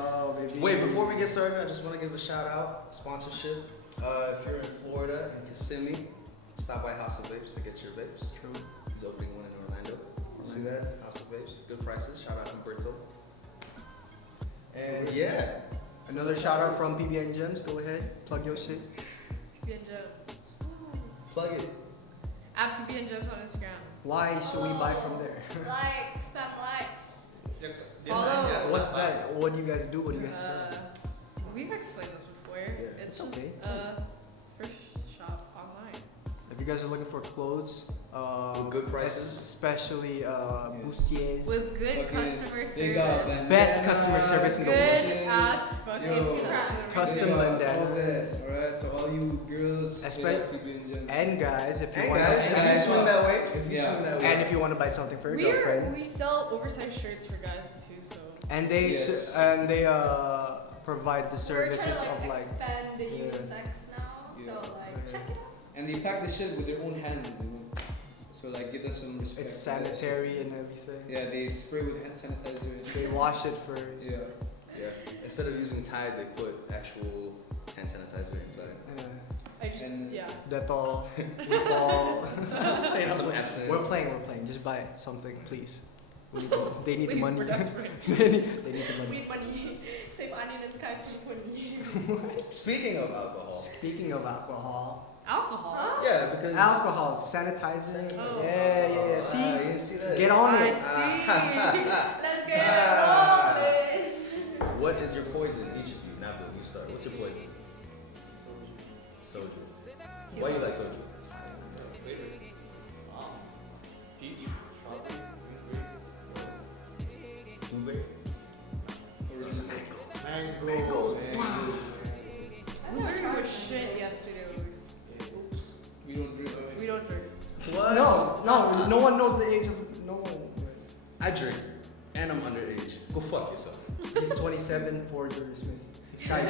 go, baby. Wait, before we get started, I just want to give a shout out, sponsorship. If you're in Florida and Kissimmee, stop by House of Vapes to get your vapes. True. He's opening one in Orlando. See that? House of Vapes, good prices. Shout out Humberto. And yeah, Another shout out from PBN Gems. Go ahead, plug your shit. PBN Gems. plug it. At PBN Gems on Instagram. Why should we buy from there? Like, spam likes. Follow. What's that? What do you guys do? What do you guys sell? We've explained this before. Yeah, It's it's okay. just a thrift shop online. If you guys are looking for clothes, With good prices. especially bustiers, With good Okay, customer they got service. best customer service in the world. Good ass fucking Yo, customer custom They got bandana. all that, alright? So all you girls, and guys, if you And want guys, if you guys, swing that way, if you yeah. swing that way. and if you want to buy something for your girlfriend, We sell oversized shirts for guys too, so. and they Yes. provide the services of like expand the yeah. unisex now, Yeah. so like check it out. and they pack the shit with their own hands, you know? So like give them some respect. it's for that shit. sanitary and everything. Yeah, they spray with hand sanitizer and They shit. wash it first. Yeah. Yeah. Instead of using Tide, they put actual hand sanitizer inside. I just, And- yeah. Dettol, Lethal. Some Epsom. We're playing. Just buy something, please. They need the Please, money. we're desperate. they need the money. Weed money. Save Anin and Sky 2020. Speaking of alcohol. Speaking of alcohol, Alcohol. Huh? Yeah, because alcohol, sanitizing. Oh. Yeah. You See, didn't see that? get on I it. see. Let's get it rolling. What is your poison, each of you? Nabil, you start. What's your poison? Soju. Why you like soju? Flavors. Peach, strawberry, Blueberry. Mango. I've We never tried were it. shit yesterday. We don't drink. We don't drink. What? No one knows the age of no one. I drink, and I'm underage. Go fuck yourself. He's 27 for Jerry Smith. Sky,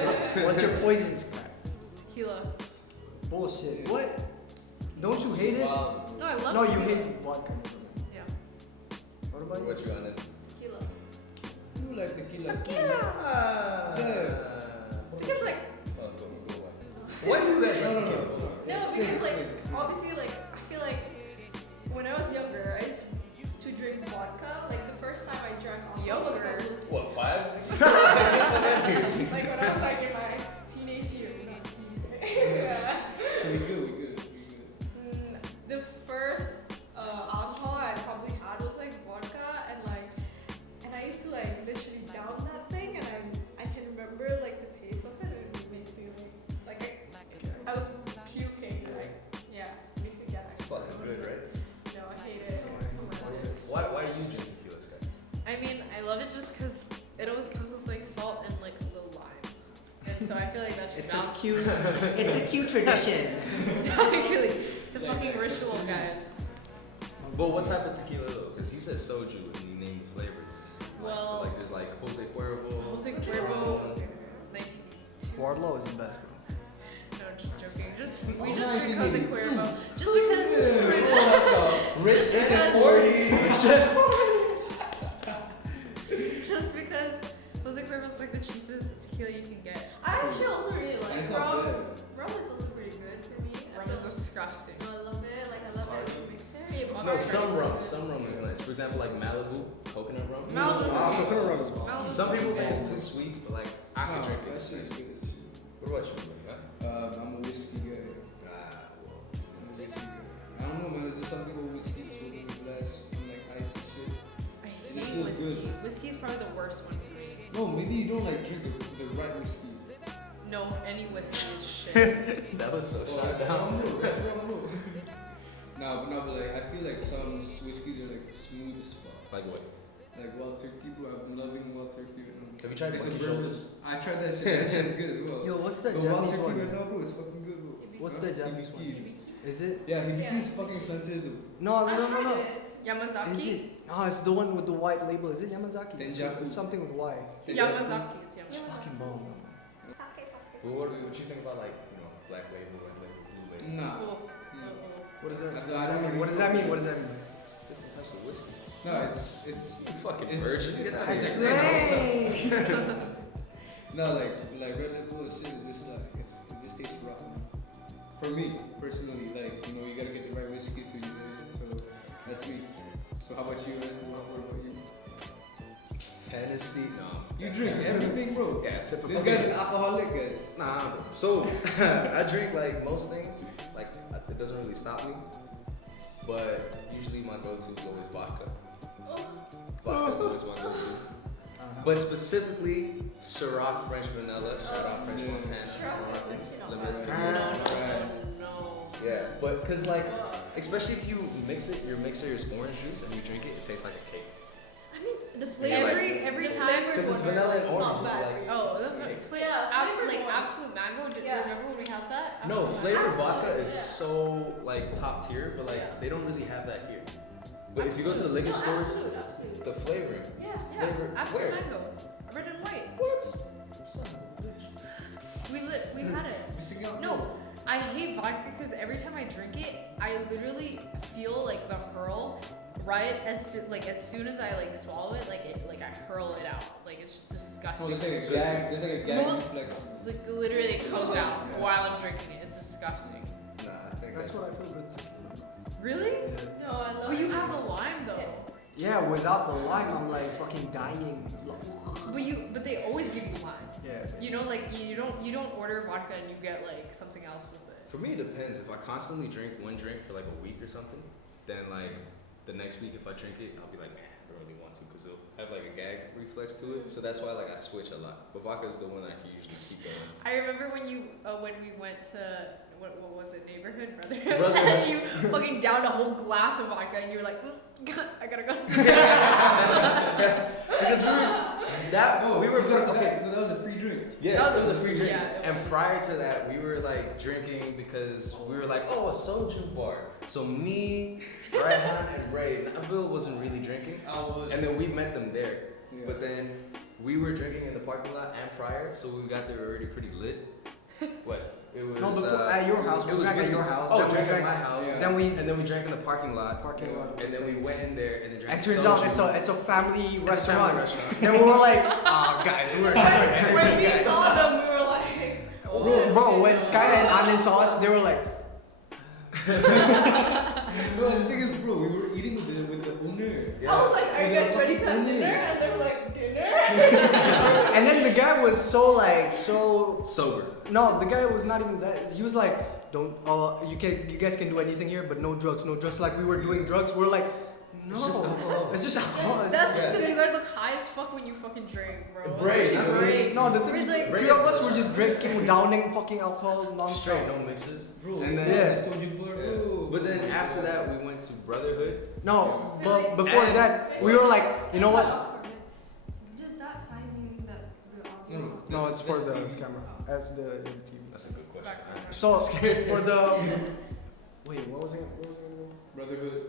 what's your poison, Sky? Tequila. Bullshit. What? Don't you hate it? Wow. No, I love No, you tequila. hate vodka. Yeah. What about What you on it? Tequila. You like tequila? Because like, What do you guys No, like no, to no. do? no, Explain, because like, explain. obviously like, I feel like when I was younger, I used to drink vodka. Like the first time I drank alcohol was Younger. probably What, 5? like when I was like in my teenage years, not teen. Yeah. So we good. The first alcohol I probably had was like vodka and I used to like literally down that thing and I can remember like the taste of it and it makes me like I was puking like yeah, it makes me get It's fucking good, right? No, I hate it. Why do you drink tequila, Sky? I mean, I love it just because it always comes with like salt and like a little lime. And so I feel like that's It's just a cute. It's a cute tradition. Exactly. It's a Yeah, fucking guys, ritual, it's guys. But what type of tequila though? Because he says soju and you name flavors. Well- like there's like Jose Cuervo. Jose Cuervo, 1982. Wardlow is the best. No, just joking. Oh, We just drink Jose 1982. Cuervo. Just because it's Rich Just and because- 40. just because Jose Cuervo is like the cheapest tequila you can get. I actually also really like It's not rum. bad. Rum is also pretty good for me. I Rum feel is disgusting. I love it. Like I love it in mixer. No, some rum is nice. For example, like Malibu coconut rum. Malibu's Ah, okay. coconut rum is bomb. Malibu's Some people okay. think it's too sweet, but like I can No, drink that it. shit is good as shit. What about you? I'm a whiskey guy. I'm a whiskey guy. I don't know, man. Is there something with whiskey sweetening the glass and like ice and shit? I This hate feels whiskey. good. Whiskey's probably the worst one for me. No, maybe you don't like drink the right whiskey. No, any whiskey is shit. That was so Oh, shut that's down. wrong move. That's wrong move. But like I feel like some whiskeys are like smooth as fuck. Like what? Like Wild Turkey, bro. I'm loving Wild Turkey. Have you tried It's a Monkey bourbon. Shoulders? I tried that shit. That shit's good as well. Yo, what's the But Wild Japanese Turkey right one? now, bro, it's fucking good, bro. What's the Japanese one? Hibiki. Is it? Yeah, Hibiki Yeah. is fucking expensive, though. No. I tried it. Is Yamazaki? it? No, it's the one with the white label. Is it Yamazaki? Tenjaku. It's something with Y. Yamazaki. It's It's Yamazaki. fucking bomb. But what you think about like black label, red label, blue label? Nah. Cool. What does that? I What don't does that really mean? What does that mean? fuck What does that mean? It's different types of whiskey. No, it's You fucking It's- virgin. it's Get out of ice here. Explain. No, like Red Bull and shit is just like it just tastes rough. For me personally, like you gotta get the right whiskeys to use it. So that's me. So how about you? What about you? Hennessy, no. You drink everything, bro. Yeah, typical. This guy's an alcoholic, guys. Nah, so I drink like most things. Like it doesn't really stop me. But usually my go-to is always vodka. Vodka is always my go-to. But specifically, Ciroc French Vanilla. Shout out French Montana. No. Yeah, but cause like, especially if you mix your orange juice and you drink it, it tastes like a cake. I mean, the flavor. Every the time. flavored Because it's ones are vanilla and orange. Not bad. Like, Oh, the flavored like ones. absolute mango. Do you Yeah. remember when we had that? no, Absolute flavored mango. vodka is yeah. so like top tier, but like Yeah. they don't really have that here. But if you go to the liquor stores, Absolute. the flavoring. Yeah. Yeah, Flavored- absolute where? mango. Red and white. What? Son of a bitch. We had it. Missing out. No, I hate vodka because every time I drink it, I literally feel like the hurl right as soon as I like swallow it, I hurl it out. Like it's just Oh, disgusting. there's like a gag. There's like a gag Well, reflex. Like literally it comes out Yeah. while I'm drinking it. It's disgusting. Nah, I think That's what I feel with tequila. Really? Yeah. No, I love But you it. have the lime though. Yeah, without the lime, I'm like fucking dying. But they always give you lime. Yeah. You know, like you don't order vodka and you get like something else with it. for me it depends. If I constantly drink one drink for like a week or something, then like the next week if I drink it, I'll be like, man, I don't really want to because it'll have like a gag reflex to it. So that's why like I switch a lot. But vodka is the one I can usually keep going. I remember when we went to what was it, neighborhood brotherhood, Brotherhood. and you fucking downed a whole glass of vodka and you were like, I gotta go. Because we were okay. That was a free drink. Yeah, That it was was a free drink. yeah, it and was. prior to that, we were like drinking because we were like, oh, a soju bar. So me, Raihan, and Ray, Nabil wasn't really drinking, I was. and then we met them there. Yeah. But then we were drinking in the parking lot and prior, so we got there already pretty lit. What? It was. No, before, at your house. It We was drank at basically- your house. Oh, then we drank at drank my house. Yeah. Then we And then we drank in the parking lot. parking lot. And then we went in there and then drank. And turns out soju. it's a family It's a restaurant. family restaurant. And we were like, ah, guys, we're When we saw them, we were like, bro, when Sky and Anin saw us, they were like, Bro, the thing is, bro, we were eating with the owner. I was like, are you guys ready to have dinner? And they were like, dinner? and then the guy was so Sober. no, the guy was not even that. He was like, don't, you guys can do anything here, but no drugs, no drugs. Like we were doing drugs. We're like, no, It's just alcohol. it's just alcohol. It's That's just- just because you guys look high as fuck when you fucking drink, bro. Brain, Especially not brain. No, the thing It's is, like- three of us were just drinking, downing fucking alcohol non-stop. Straight, no mixes. Bro, And then. Yeah. soju bar, Yeah. bro. But then after that, we went to Brotherhood. No, but Really? before And- that, we were like, you know what? Does that sign mean that the audio No, No, it's for the camera. That's the TV. That's a good question. Background. So for the wait, what was it? Brotherhood.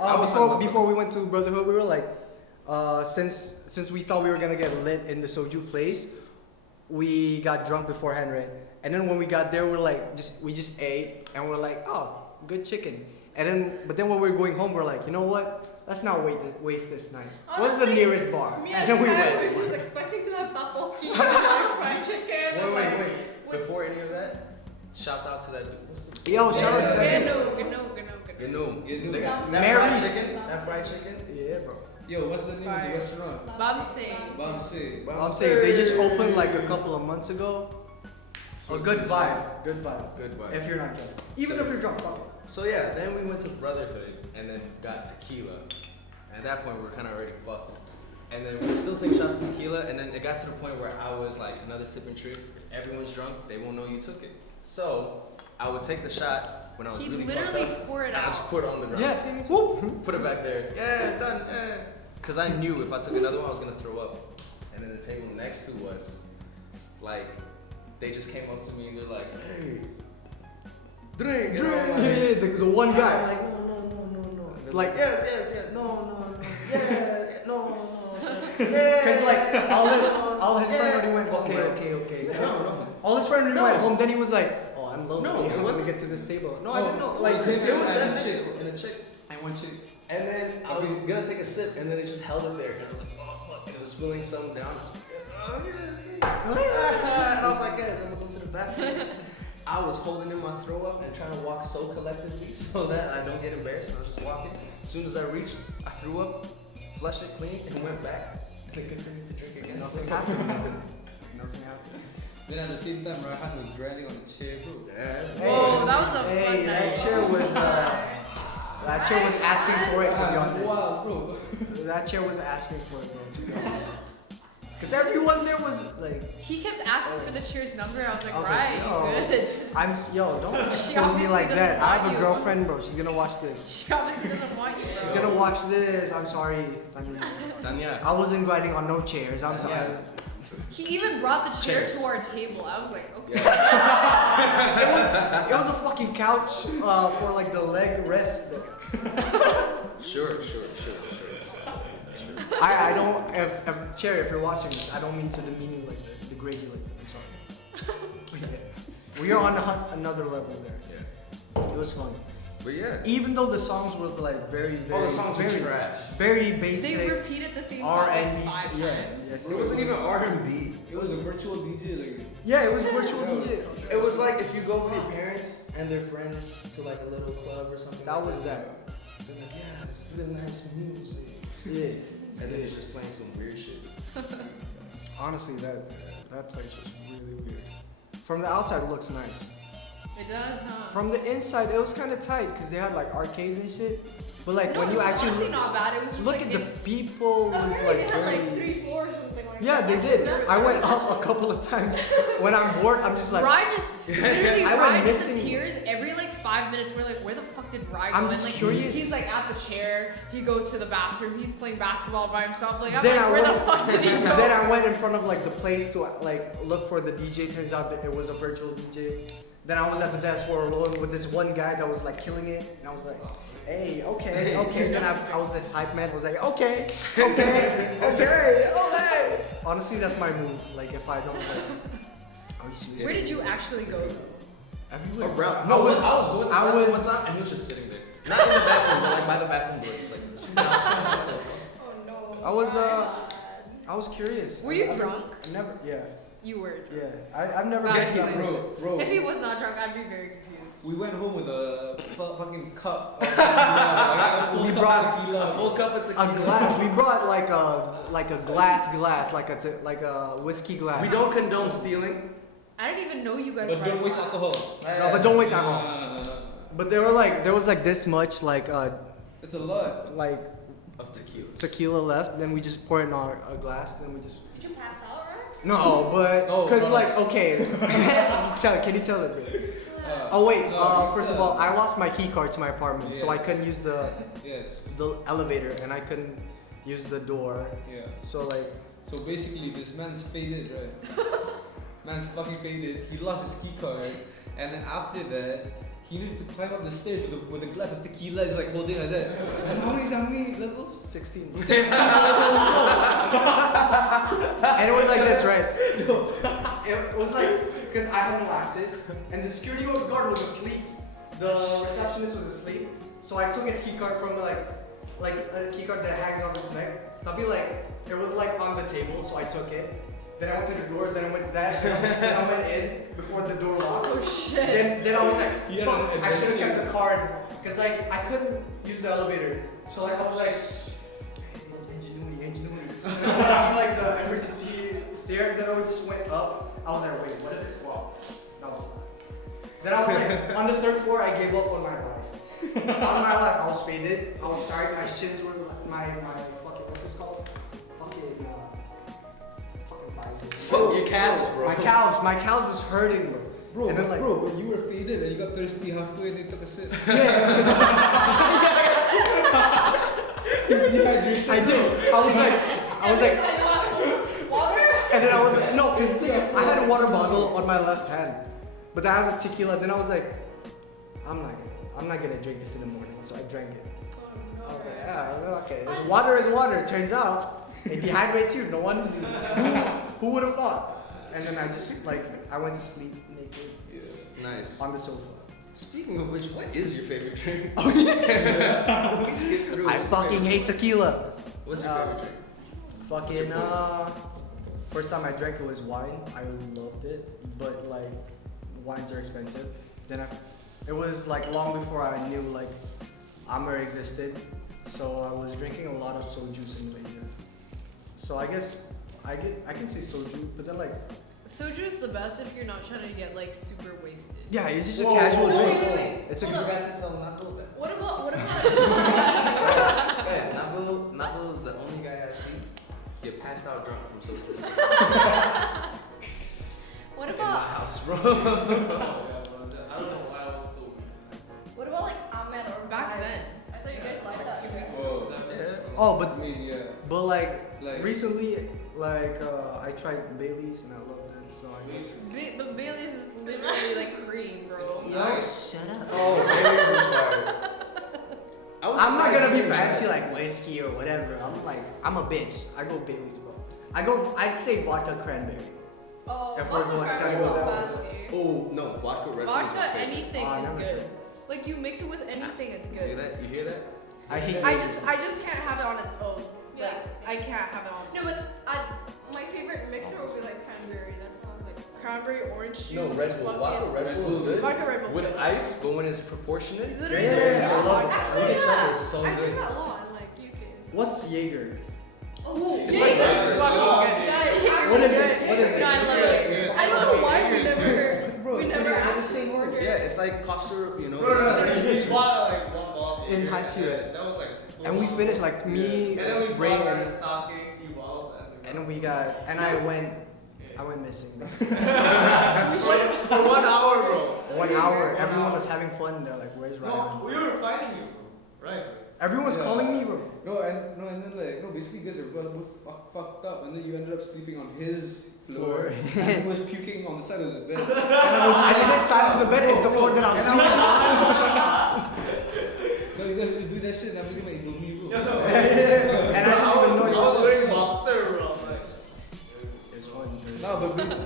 I was talking about- Before we went to Brotherhood, we were like, since we thought we were gonna get lit in the soju place, we got drunk beforehand, right? And then when we got there, we're like, we just ate, and we're like, oh, good chicken. But then when we were going home, we're like, you know what? Let's not waste this night. What's the Honestly, nearest bar? Me And and then we Sky went. were just expecting to have tapoki and like fried chicken. and like, Wait. Before any of that, shouts out to that dude. What's the Yo, shout out to that. Gnu. Gnu. Gnu. That Mary. fried chicken? That fried chicken? Yeah, bro. Yo, what's the name of the Fire. restaurant? Bamse. Bamse. I'll say they just opened like a couple of months ago. A good vibe. Good vibe. Good vibe. If you're not drunk. Even if you're drunk, fuck it. So yeah, then we went to Brotherhood and then got tequila. And at that point, we were kind of already fucked. And then we were still taking shots of tequila, and then it got to the point where I was like, another tip and trick, if everyone's drunk, they won't know you took it. So I would take the shot when I was He really literally fucked up, pour it and I out. just put it on the ground. Yeah, see me too. Put it back there. Yeah, done. Yeah. Because I knew if I took another one, I was gonna throw up. And then the table next to us, like, they just came up to me and they're like, "Hey, drink." And I'm like, The one I'm guy. like, no. And they're Like- yes, no, yeah, no. Yeah. Cause like all his friend already went home. Okay. right? No. All his friend already No. went home. Then he was like, "Oh, I'm lonely. No, it I want to wasn't. get to this table." No, Oh, I didn't know. like, Like, It was and that a chick. and a chick. I want you. And then I was gonna take a sip, and then it just held it there. And I was like, oh fuck. And it was spilling some down. I was like, oh, yeah. bathroom. I was holding in my throw up and trying to walk so collectively so that I don't get embarrassed. And I was just walking. As soon as I reached, I threw up, flushed it clean, and went back. And then continued to drink again. Nothing happened. Nothing happened. Then at the same time, Raihan was grinding on the chair, bro. Whoa, that was a fun Hey, night. that chair was asking for it, to be honest. Wow, bro. That chair was asking for it, bro, to be honest. Because everyone there was like, He kept asking for the cheer's number. I was like, I was right, like, you yo, good. don't She expose me obviously like doesn't that. I have want a you. girlfriend, bro. She's gonna watch this. She obviously doesn't want you, bro. She's gonna watch this. I'm sorry. I mean, Tanya. I wasn't grinding on no chairs. I'm sorry. Yeah. He even brought the chair Chairs. to our table. I was like, okay. It was a fucking couch for like the leg rest. Sure. I don't. If Cherry, if you're watching this, I don't mean to demean you like that, degrade you like that. I'm sorry. Yeah. We are on another level there. Yeah. It was fun. But yeah. Even though the songs was like very, All the songs were very, trash. very They basic. repeated the same song R&B. like 5 Yeah. times. Yes. It wasn't even R&B. It was a virtual DJ, like. Yeah, it was virtual DJ. It was like if you go with your parents and their friends to like a little club or something. That like was this, that. They're like, yeah, this is really nice music. Yeah. And then it's just playing some weird shit. Honestly, that place was really weird. From the outside, it looks nice. It does, huh? From the inside, it was kind of tight because they had like arcades and shit. But like no, when it you was actually honestly not bad. It was just look like at the people, I was heard like they had like very. 3 floors or something like Yeah, that. they That's did. actually I very went nice. up a couple of times. When I'm bored, I'm just like. Rye just literally I went Rye missing- disappears every like 5 minutes. We're like, where the fuck did Rye go? I'm And, just like, curious. He's like at the chair. He goes to the bathroom. He's playing basketball by himself. Like I'm Then like, I where the went- fuck did he go? Then I went in front of like the place to like look for the DJ. Turns out that it was a virtual DJ. Then I was at the desk for alone with this one guy that was like killing it, and I was like, hey, okay. Then I was this hype man. I was like, okay. Honestly, that's my move. Like if I don't like, I'm just Where did you actually go though? everywhere. Around. No, I was going to the I bathroom was- one time and he was just sitting there. Not in the bathroom, but like by the bathroom door. Just like sitting outside. Oh no. I was, God. I was curious. Were you I've never- drunk? Never. Yeah. You were. I've never Right. been to that place. Bro. If he was not drunk, I'd be very confused. We went home with a fucking cup. Of tequila. We Full cup brought of tequila. A full cup of A tequila. glass. We brought like a glass, like a whiskey glass. We don't condone stealing. I didn't even know you guys. But were don't at waste that. alcohol. No, but don't waste No, alcohol. no. But there was like this much like It's a lot. Of tequila. tequila left. Then we just pour it in a glass. Then we just. Did you pass out, right? No, but Oh, cause bro. like okay. Can you tell it? Oh wait. First of all, I lost my key card to my apartment, so I Yes. couldn't use the Yes. elevator, and I couldn't use the door. Yeah. So like. So basically, this man's faded, right? Man's fucking faded. He lost his key card, and then after that, he needed to climb up the stairs with a glass of tequila. He's like holding like that. And how many levels? 16. 16 And it was like this, right? It was like, because I had no access, and the security guard was asleep. The receptionist was asleep, so I took his key card from like a key card that hangs on his neck. I'll be like, it was like on the table, so I took it. Then I went to the door, then I went that, then I went in before the door locks. Oh shit. Then I was like, You had fuck, an I should have adventure. kept the card, cause like I couldn't use the elevator. So like I was like, ingenuity. And I went to like the emergency stair, then I just went up. I was like, wait, what if it's locked? That was Then I was like, on the 3rd floor, I gave up on my life. On my life, I was faded. I was tired. My shins were my fucking what's this called? Fucking thighs. Fuck your calves, bro. My calves was hurting, bro. Bro, And then, like- but you were faded and you got thirsty halfway and you took a sip. Dehydrated. I did. I was like, Water? and then I was like, no, because the thing is, I had a water bottle on my left hand, but I have a tequila. Then I was like, I'm not gonna drink this in the morning, so I drank it. I was like, yeah, okay. It's water is water. Turns out it dehydrates you. No one, who would have thought? And then I just like, I went to sleep naked Nice. on the sofa. Speaking of which, what is your favorite drink? We skip through. I What's your fucking favorite- hate tequila. What's your favorite drink? What's your Fucking place? first time I drank it was wine. I loved it, but like wines are expensive. Then it was like long before I knew like Amer existed, so I was drinking a lot of soju in Malaysia. So I guess I can say soju, but then like Soju is the best if you're not trying to get like super wasted. yeah, it's just a Whoa, casual whoa, drink. whoa, wait. It's a Hold You up. forgot to tell Nabil that. What about Guys, Nabil is the only guy I see get passed out drunk from soju. what In my about house, bro. I don't know why I was so. what about like Ahmed or Back Vibe? then. I thought you guys liked that. Whoa. Oh, I but mean, yeah. like recently, like I tried Bailey's and I loved it. So I guess. But Bailey's is literally like cream, bro. Shut up. Oh, Bailey's was fire. I'm not gonna be surprised fancy you like whiskey or whatever. I'm a bitch. I go Bailey's, bro. I'd say vodka cranberry. Oh, If we're vodka going- cranberry gotta go is that fancy. Oh no, vodka Red Bull is my Vodka, favorite. anything Ah, is never good. tried. Like you mix it with anything, it's You see good. that? You hear that? I hate. I just can't have it on its own. Yeah. Like, I can't have it on its No, but my favorite mixer would be like cranberry. That's what I was like. Cranberry, orange juice. No, Red Bull. Vodka Red Bull is good. Vodka Red Bull's With good. ice, but when it's proportionate. Is it Yeah, really yeah, yeah, I good? love it. Actually, Each other yeah. is so I drink good. that a lot. Like you can. What's Jaeger? Oh, It's yeah, like yeah. Jaeger. Fucking good. Guys, It's actually What is it? good. What is it? No, I love it. I don't know why we never. Bro, We never actually ordered. Yeah, it's like cough syrup, you know. No, it's no, like- we bought like one bottle. In Yeah, Hachira. That was like so And we long finished ago. like me, And then we Ray, bought our and sake, 3 bottles, and we got and I went missing. Basically. For 1 hour, bro. 1 hour, everyone was having fun. They're like, "Where's No, Raihan?" we were finding you, bro. Right. Everyone's Yeah. calling me, bro. And then like basically you guys were both fucked up, and then you ended up sleeping on his floor, Floor. and he was puking on the side of his bed. I didn't sign on the bed. It's the floor that I'm sleeping on. No, you guys was doing that shit, and I'm thinking like, don't me, bro. And I didn't even know I you was were wearing boxer, bro. Like, It's fun. No,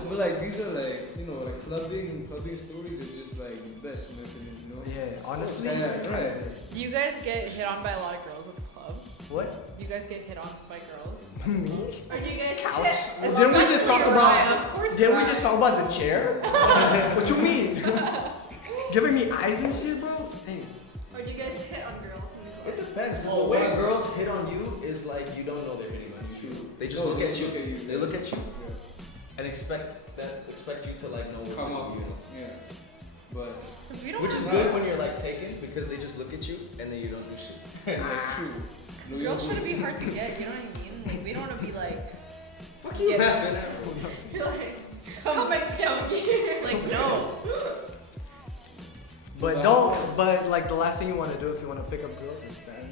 but like these are like like clubbing stories are just like the best in my opinion, you know. Yeah, honestly. Yeah, right. Do you guys get hit on by a lot of girls at the club? What? Do you guys get hit on by girls? Me? Are you guys? Couch? Especially Didn't we just talk Ryan, about? of course Didn't we Ryan. just talk about the chair? What you mean? Giving me eyes and shit, bro. Hey. Or do you guys hit on girls in the It club? depends, because Oh, the way wow. girls hit on you is like you don't know they're hitting on you. They just No, look they at you. look at you. They look at you Yeah. and expect you to like know what Come to up, do. yeah. But 'Cause we don't Which is have- good when you're like taken because they just look at you and then you don't do shit. that's true. Cause girls try to be hard to get, you know what I mean? Like we don't want to be like, Fuck you, You're like, come and come here. Like no. But don't. But like the last thing you want to do if you want to pick up girls is stand.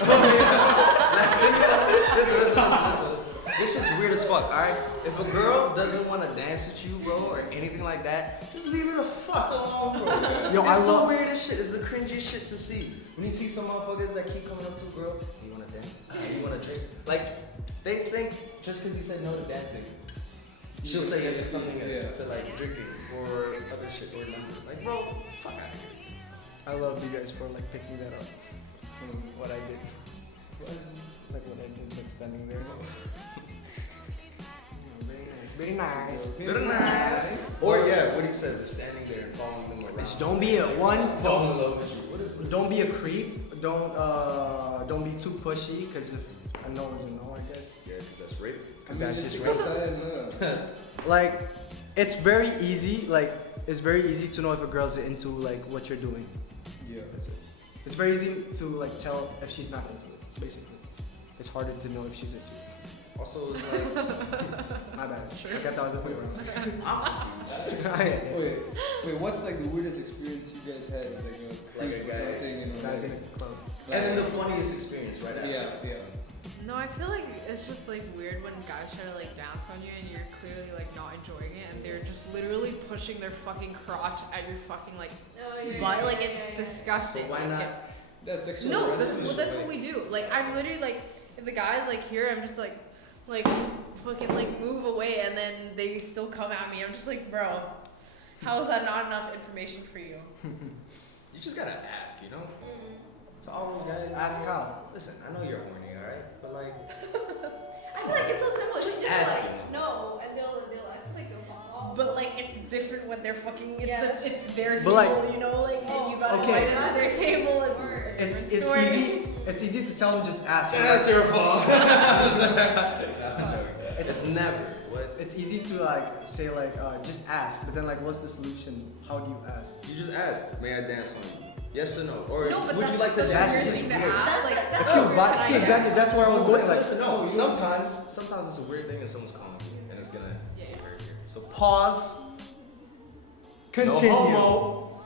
Last thing, listen. This shit's weird as fuck, alright? If a girl doesn't want to dance with you, bro, or anything like that, just leave her the fuck alone, bro. Yo, I It's the love. weirdest shit. It's the cringiest shit to see. When you see some motherfuckers that keep coming up to a girl, hey, you wanna dance? Hey, you wanna drink? Like, they think just because you said no to dancing, she'll say yes to something to like drinking or other shit or nothing. Like, bro, fuck out of here. I love you guys for like picking that up. From what I did. Like what I did, like standing there. Very nice. Very nice. Or yeah, what he said, the standing there and following them around. Bitch, don't be a one. Fall in love with you. What is this? Don't be a creep. Don't be too pushy. Cause if a no is a no, I guess. Yeah, because that's rape. Cause that's just right. Like, it's very easy. Like, it's very easy to know if a girl's into like what you're doing. Yeah. That's it. It's very easy to like tell if she's not into it. Basically, it's harder to know if she's into it. Also, it's like, My bad. I got the other way around. I'm confused. Wait, what's like the weirdest experience you guys had? Like a guy. Thing, you know, Guys in like, the club. And then the funniest experience, right after. yeah. No, I feel like it's just like weird when guys try to like dance on you and you're clearly like not enjoying it and they're just literally pushing their fucking crotch at your fucking like oh, yeah, butt. yeah, Like yeah, it's yeah. disgusting. So why Like, not? That's sexual No, harassment. well, that's what we do. Like I'm literally like, if the guy's like here, I'm just like fucking like move away, and then they still come at me. I'm just like, bro, how is that not enough information for you? You just gotta ask, you know? Mm. To all those guys. Ask how. Listen, I know you're horny, alright? But like, I feel like it's so simple. Just You ask like, him. no, and they'll. I feel like they'll fall off. But like it's different when they're fucking. It's, Yeah, it's their But table, like- you know, like and you got Okay. invited to their table. It's different story. easy. It's easy to tell them just ask. Yeah, that's your fault. I'm joking. It's never. What? It's easy to like say like just ask, but then like what's the solution? How do you ask? You just ask, may I dance on you? Yes or no? Or No, but would that's you like to such a dance? weird That's thing to just weird. ask. Like, That's If you oh, vibe, can see I exactly that's where I was going. Listen, Like listen, no. Sometimes it's a weird thing and someone's calling you and it's gonna Yeah, yeah. hurt you. So pause. Continue. No homo.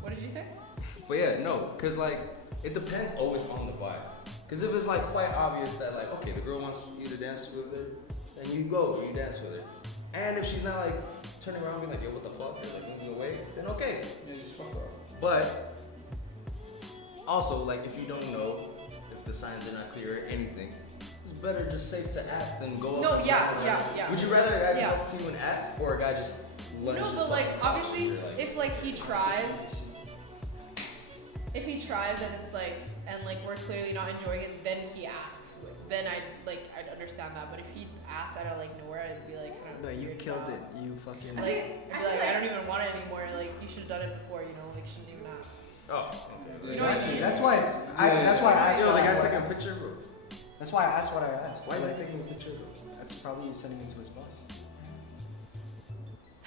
What did you say? But yeah, no, cause like it depends always on the vibe. Cause if it's like quite obvious that like okay the girl wants you to dance with her, then you go, you dance with her. And if she's not like turning around being like yo what the fuck, or like moving away, then okay. Yeah, just fuck off. But also like if you don't know if the signs are not clear or anything, it's better just safe to ask than go up. No, and yeah, down. yeah, yeah. Would you rather a guy Yeah. come up to you and ask or a guy just lunges? No, but like fucking obviously, you're like, if like he tries, if he tries and it's like, and like we're clearly not enjoying it, then he asks. Then I'd understand that. But if he asked out of like nowhere, I'd be like, kind of. No, you killed it. You fucking. Like, I'd be like, I don't even want it anymore. Like, you should have done it before. You know, like, shouldn't even ask. oh, You know what I mean? That's why it's. Yeah. That's why I asked. Yo, what the I- guy's taking a picture, bro. That's why I asked what I asked. Why is he Like, taking a picture, bro? That's probably sending it to his boss.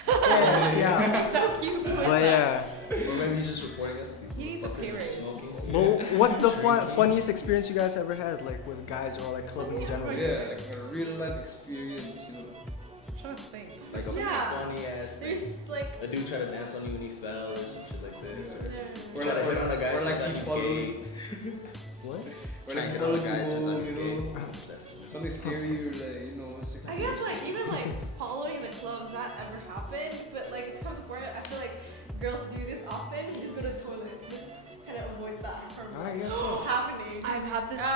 Yes, yeah. So cute. But yeah. Or maybe he's just recording us. He needs a pay Fuckers are raise. smoking. Well, what's the funniest experience you guys ever had, like with guys or like clubbing in general? Yeah, like a real life experience, you know. I'm trying to think. Like a Yeah. funny ass thing. There's like. A dude tried to dance on you and he fell or some shit like this. Or Yeah. you try to hit on a guy or and like turns out he he's followed- gay. What? Or Try like to you hit on a follow guy and turns out he's you gay. know, That's something scary or like, you know, it's like I guess like even like following the clubs that ever happened, but like it's come to point I feel like girls do this often. Just go to the toilet, just kind of avoid that from I guess so. happening. I've had this Yeah,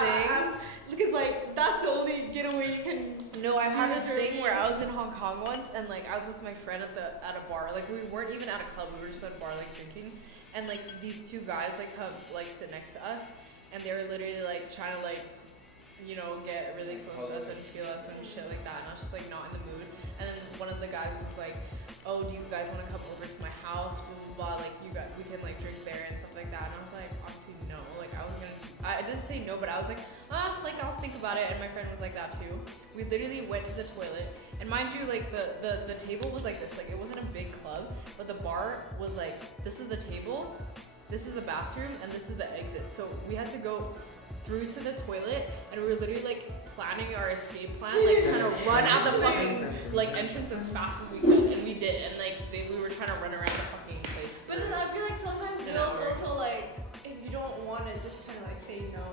thing. because like that's the only getaway you can. No, I've had this You're thing where joking. I was in Hong Kong once, and like I was with my friend at a bar. Like we weren't even at a club; we were just at a bar, like drinking. And like these two guys like come like sit next to us, and they were literally like trying to like, you know, get really close to us and feel us and shit like that. And I was just like not in the mood. And then one of the guys was like, "Oh, do you guys want to come over to my house? Blah blah blah. Like you guys, we can like drink there and stuff like that." And I was like, obviously no. Like I didn't say no, but I was like, like I'll think about it. And my friend was like that too. We literally went to the toilet, and mind you, like the table was like this. Like it wasn't a big club, but the bar was like, this is the table, this is the bathroom, and this is the exit. So we had to go through to the toilet, and we were literally like planning our escape plan, like trying to run out the fucking like entrance as fast as we could, and we did. And like we were trying to run around the fucking place. But then I feel like sometimes An girls hour. also like if you don't want to just kind of like say no.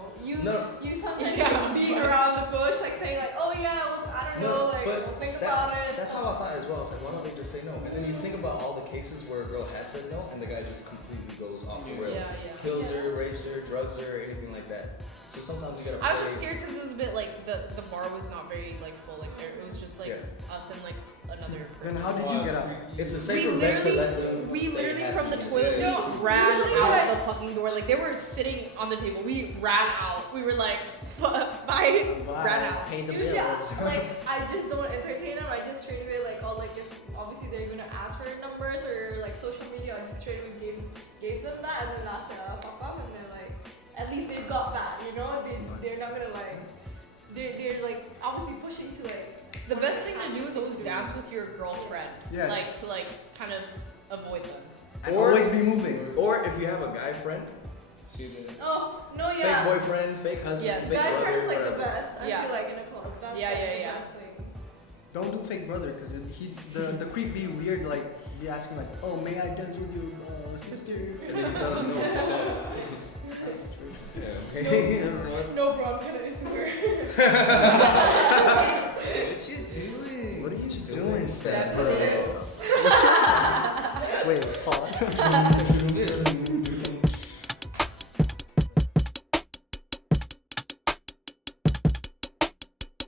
No. You sometimes Yeah. like being around the bush, like saying like, oh yeah, well, I don't know, like but we'll think about it. That's how I thought as well. It's like, why don't they just say no? And then you think about all the cases where a girl has said no, and the guy just completely goes off the rails, Yeah, yeah. kills her, rapes her, drugs her, or anything like that. So sometimes you gotta. I was just play- scared because it was a bit like the bar was not very like full. Like it was just like Yeah. us and like another Then person. how did you get up? It's a We safer bet to let them. we stay literally happy from the than toilet say- we ran Usually out what- the fucking door. Like they were sitting on the table. We ran out. We were like, bye, ran out. Pay the Usually, bills. like I just don't entertain them. I just straight away like, oh, like if obviously they're gonna ask for numbers or like social media, I straight away gave them that, and then that's fuck off, and they're like, at least they've got that, you know? They're not gonna like, they're like obviously pushing to like. The best thing to do is always dance with your girlfriend. Yes. Like to like kind of avoid them. And Or- always be moving. Or if you have a guy friend, see that. Oh no, fake yeah. boyfriend, fake husband, Yes. fake Guy brother, friend is like the whatever. best. I Yeah. feel like in a club. That's Yeah, like yeah, the yeah. best thing. Don't do fake brother, cause the creep be weird, like be asking like, oh, may I dance with your sister? And then you tell them no, fuck off. Yeah, okay. No, bro, I'm kind of into her.